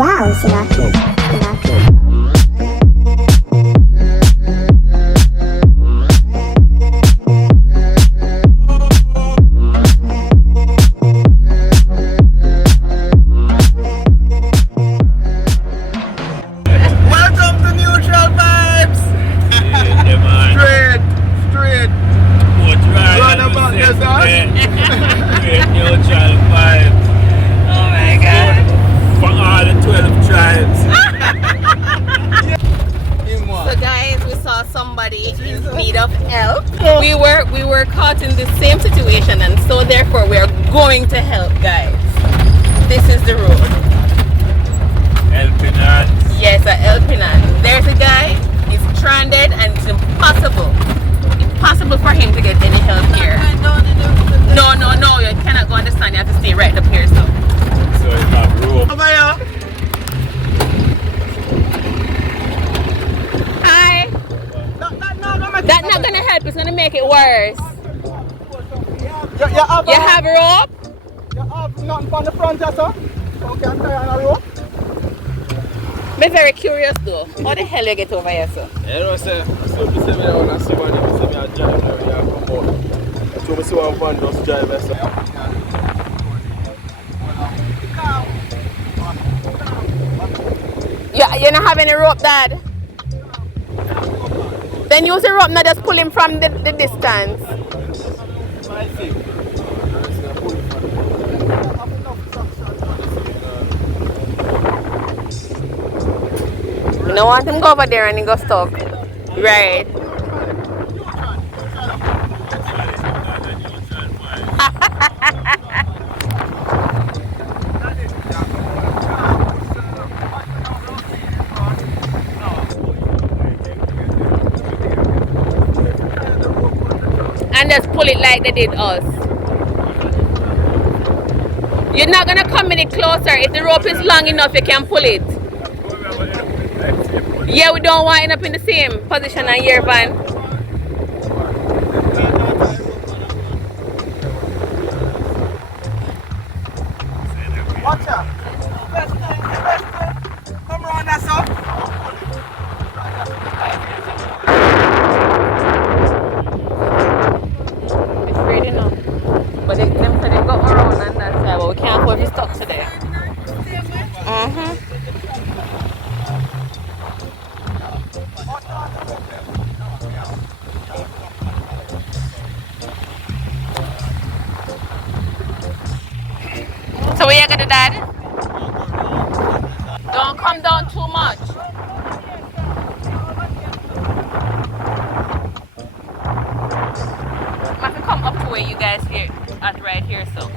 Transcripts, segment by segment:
Wow, sila cute. Sila cute. Welcome to Neutral Vibes! Straight. Run about this, huh? Great Neutral Vibes. Oh my god. For all the 12 tribes. So guys, we saw somebody in need of help. We were caught in the same situation, and so therefore we are going to help, guys. This is the road. Helping us. Yes, at El Pinan. There's a guy, he's stranded and it's impossible for him to get any help here. No, you cannot go on the stand, you have to stay right up here. So it's not rope. Over here. hi. That's not gonna help, it's gonna make it worse. You have rope? You have nothing on the front, yes, sir? Okay, I'm carrying a rope. Be very curious though. How the hell you get over here, sir? You know, sir, so we say I want to see one, we say I drive now, you come out. So we see one van just drive, sir. You don't have any rope, Dad? Then use the rope, not just pull him from the distance. I see. You don't want him to go over there and he go stuck. Right. And just pull it like they did us. You're not gonna come any closer. If the rope is long enough, you can pull it. Yeah, we don't want to end up in the same position on your van. Watch out. Come around, that's up. It's afraid enough. But them said they go around on that side, but we can't go if it's stuck today. So where you gonna, Dad? Don't come down too much. I can come up to where you guys here at right here, so.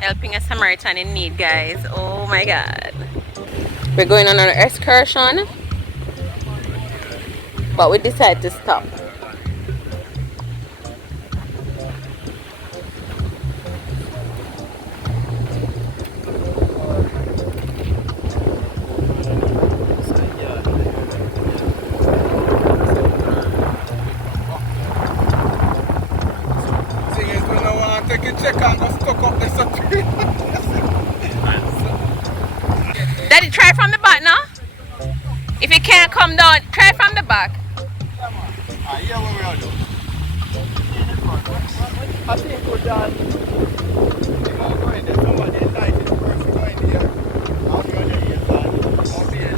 Helping a Samaritan in need, guys. Oh my god. We're going on an excursion, but we decided to stop. Daddy, try from the back now. If you can't come down, try from the back. Yeah, what we are doing. I think we're done. Somebody invited the person going there. I'll be on the inside. I'll be in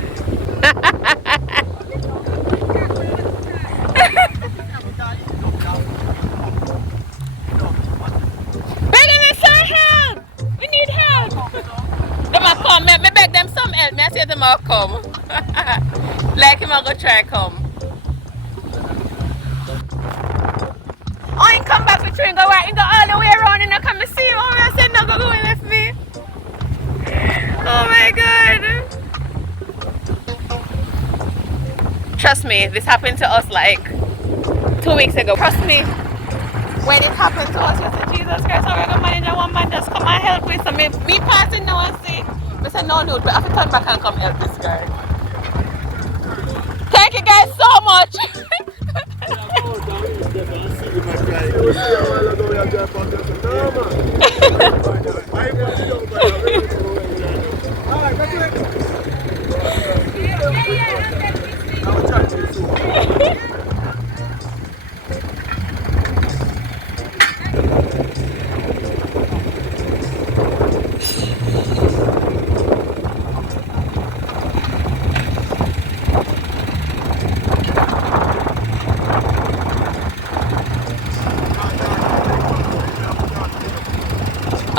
Like him, I go try come. Oh, he come back with you and go right and go all the way around and I come to see him. Oh, I said, no, go and left me. Oh my God. Trust me, this happened to us like 2 weeks ago. Trust me, when it happened to us, I said, Jesus Christ, I'm going to manage and one man just come and help me. So me passing now and see. I said, no, but I have to turn back and come help this guy. Thank you guys so much.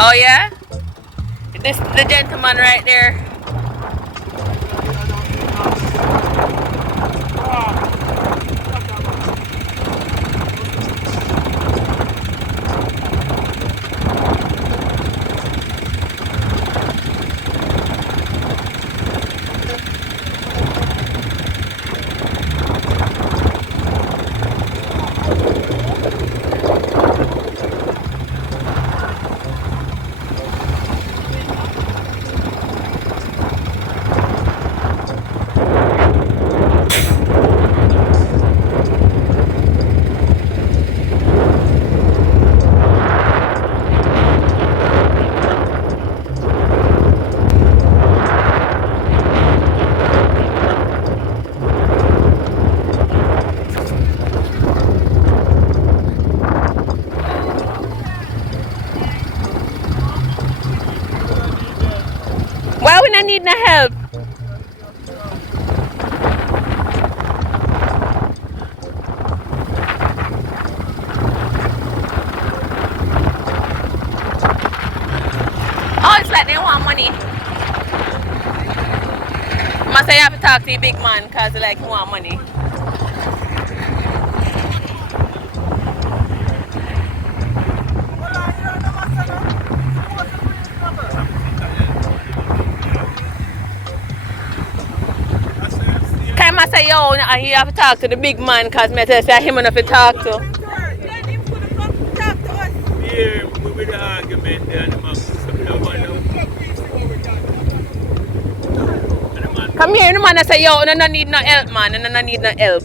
Oh yeah? This the gentleman right there. Why we not need no help? Oh, it's like they want money. Must say you have to talk to the big man because they like he want money. I say, yo, you have to talk to the big man because I say him enough to talk to. Yeah, we will argument there. Come here, the man I say, yo, I don't need no help, man. I don't need no help.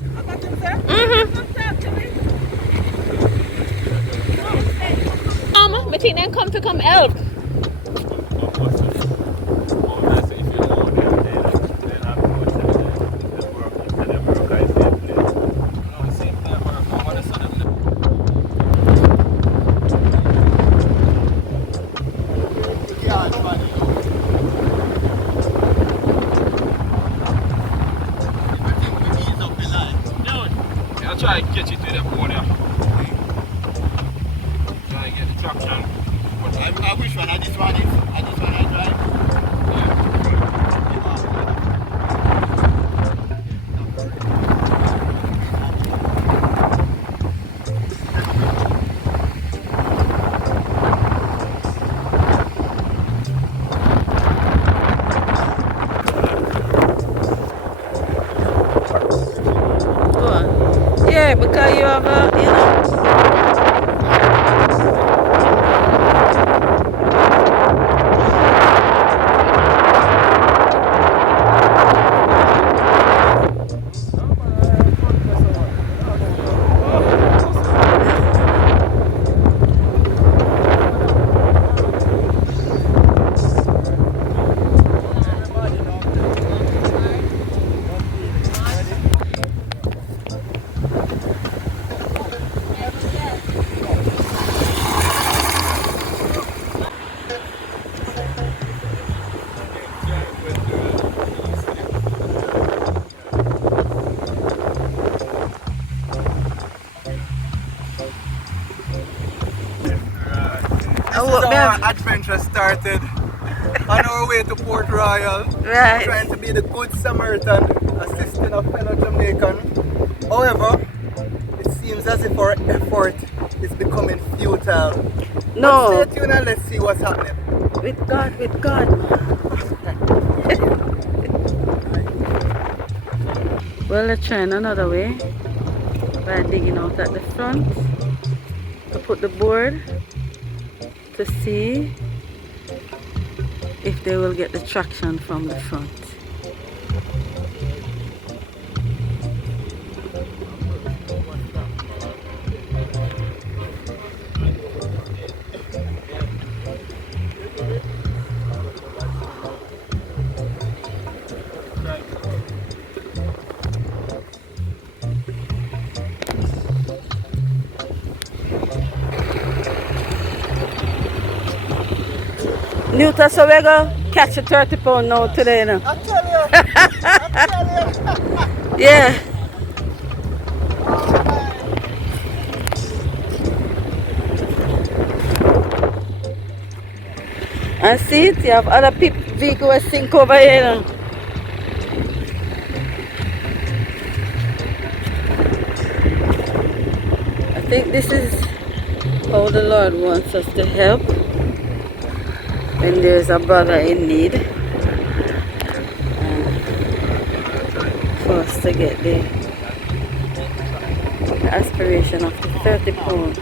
I think they come help. I'll try and get you to the border. Try and get the traction. I wish one, I just want it. I just want to drive. Yeah, because you have a, you know. Our adventure started on our way to Port Royal. Right. Trying to be the good Samaritan, assist supporting a fellow Jamaican. However, it seems as if our effort is becoming futile. No. But stay tuned and let's see what's happening. With God, with God. Well, let's try another way by digging out at the front to put the board to see if they will get the traction from the front. Newton, so we're going to catch a 30-pound now today. No? I tell you. I tell you. Yeah. And see it, you have other people, vehicles sink over here. No? I think this is how the Lord wants us to help when there's a brother in need, and for us to get the aspiration of the 30 pound.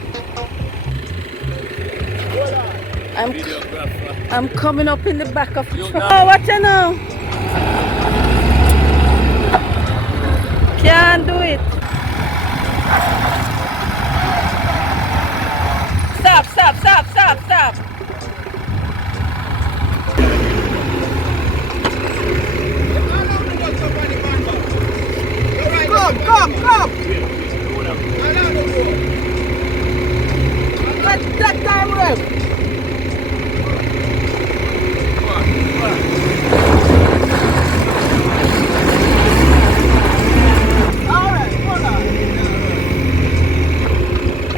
I'm coming up in the back of the truck. Oh, what you know? Can't do it. Stop, stop, stop, stop, stop. Come. That time left.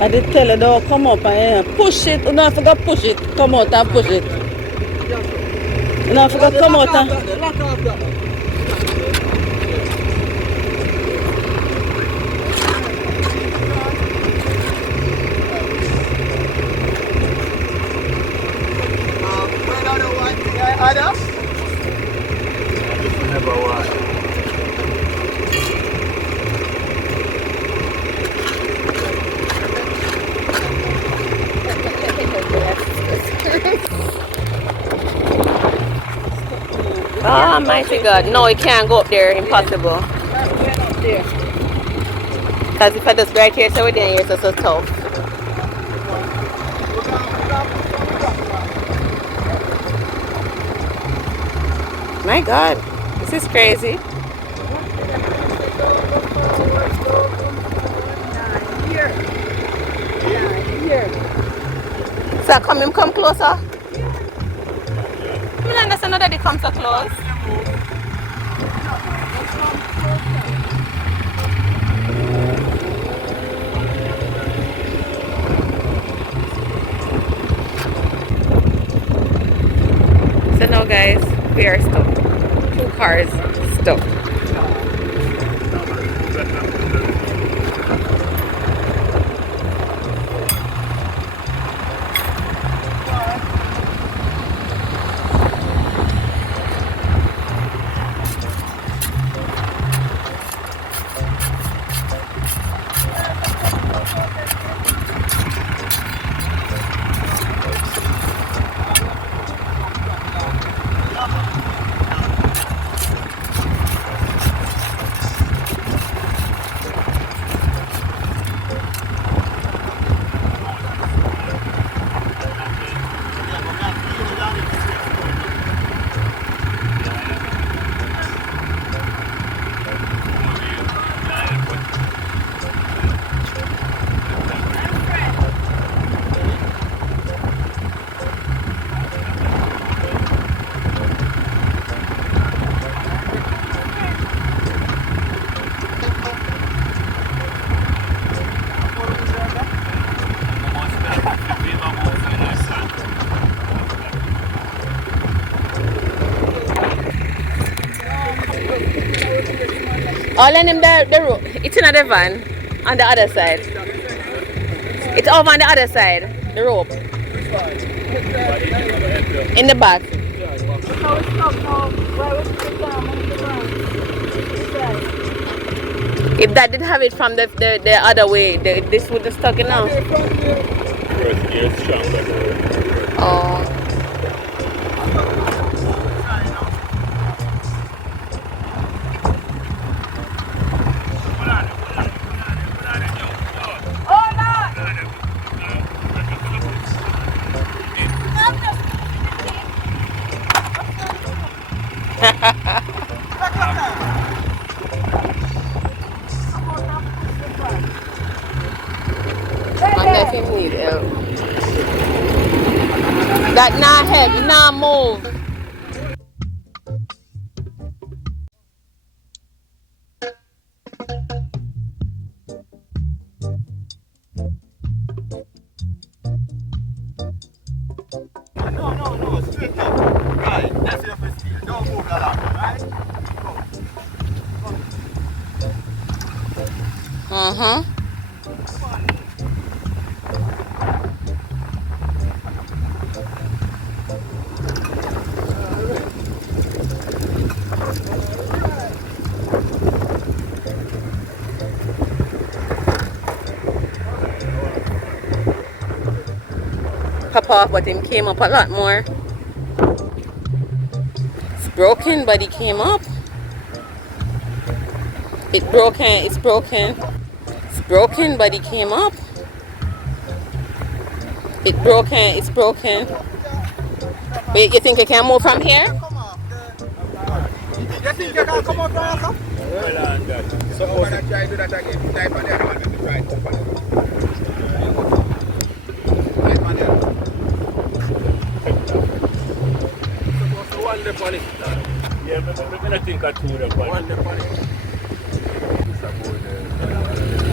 I did tell her, don't come up and push it. You don't forget push it. Come out and push it. You don't forget come out and... Oh, mighty God. No, it can't go up there. Impossible. Because if I just right here, so we're down here, so tough. My God. This is crazy. Here. So come closer. I don't understand that they come so close. So now guys, we are stuck. 2 cars stuck. All of them the rope. It's in the van on the other side. It's over on the other side. The rope. In the back. If that did have it from the other way, this would have stuck it now. Oh. Unless you need help. That not help, you not move. No, straight up. Right, that's your first steer. Don't move that up, right? Uh-huh. Pop off, but him came up a lot more. It's broken, but he came up. It's broken, it's broken. It's broken, but he came up. It's broken, it's broken. Wait, you think you can move from here? You think you can come up from here? Suppose I try to do that again. Type on the other one to try to open it. One left on it. Yeah, but I think I two left on it. One left on it.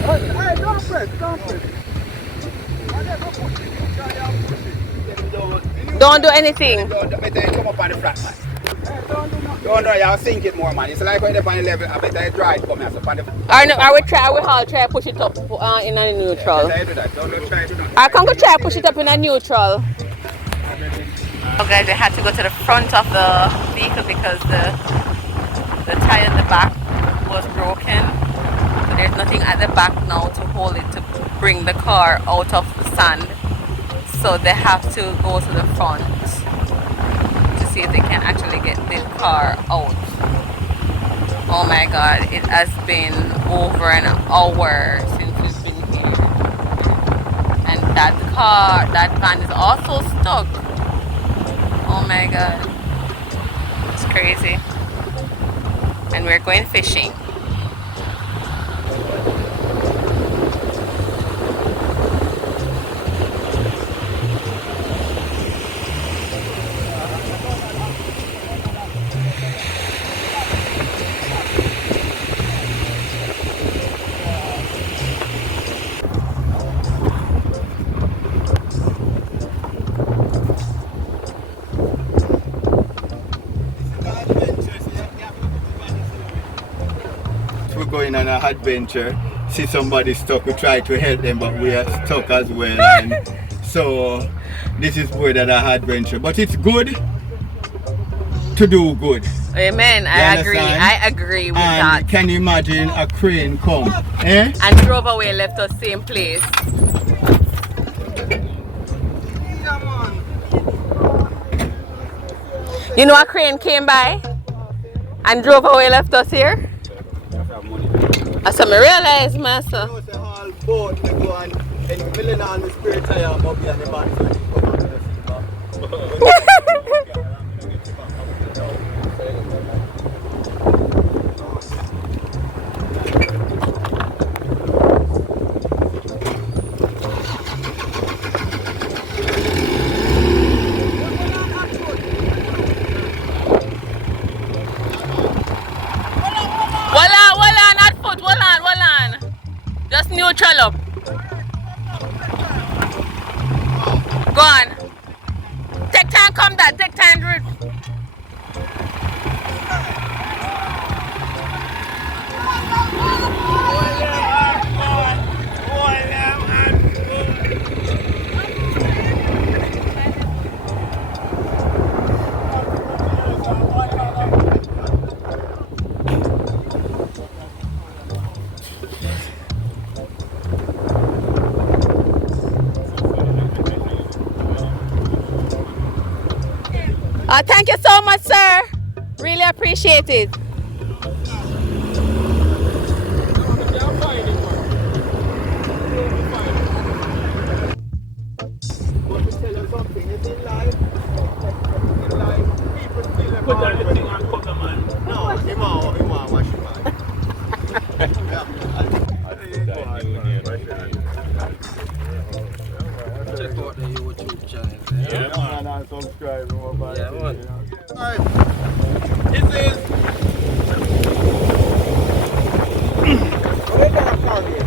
Hey, don't press. Don't do anything. Don't come up on the flat, man. Don't do it, I'll sink it more, man. It's like when they're on the level, I bet I dry it come here. So on the... I will try to push it up in a neutral. Yeah, do that. Don't try to do that. I can go try to push it up in a neutral. So guys, I had to go to the front of the vehicle because the tire in the back was broken. So there's nothing at the back now to hold it to bring the car out of the sand. So they have to go to the front to see if they can actually get the car out. Oh my god, it has been over an hour since we've been here. And that van is also stuck. Oh my god, it's crazy. And we're going fishing. We're going on an adventure. See somebody stuck, we try to help them, but we are stuck as well. And so this is more than an adventure, but it's good to do good. Amen. I agree with that. And can you imagine a crane come, eh? And drove away, left us same place. You know a crane came by and drove away, left us here? That's what I realized, master. Just neutral up. Go on. Take time, come that. Take time, do it. Thank you so much, sir. Really appreciate it. Put everything on cover, man. No, him want wash him out. Check out the YouTube channel. Yeah, man, and subscribe. Yeah, man. Alright. This is. Where can I call you?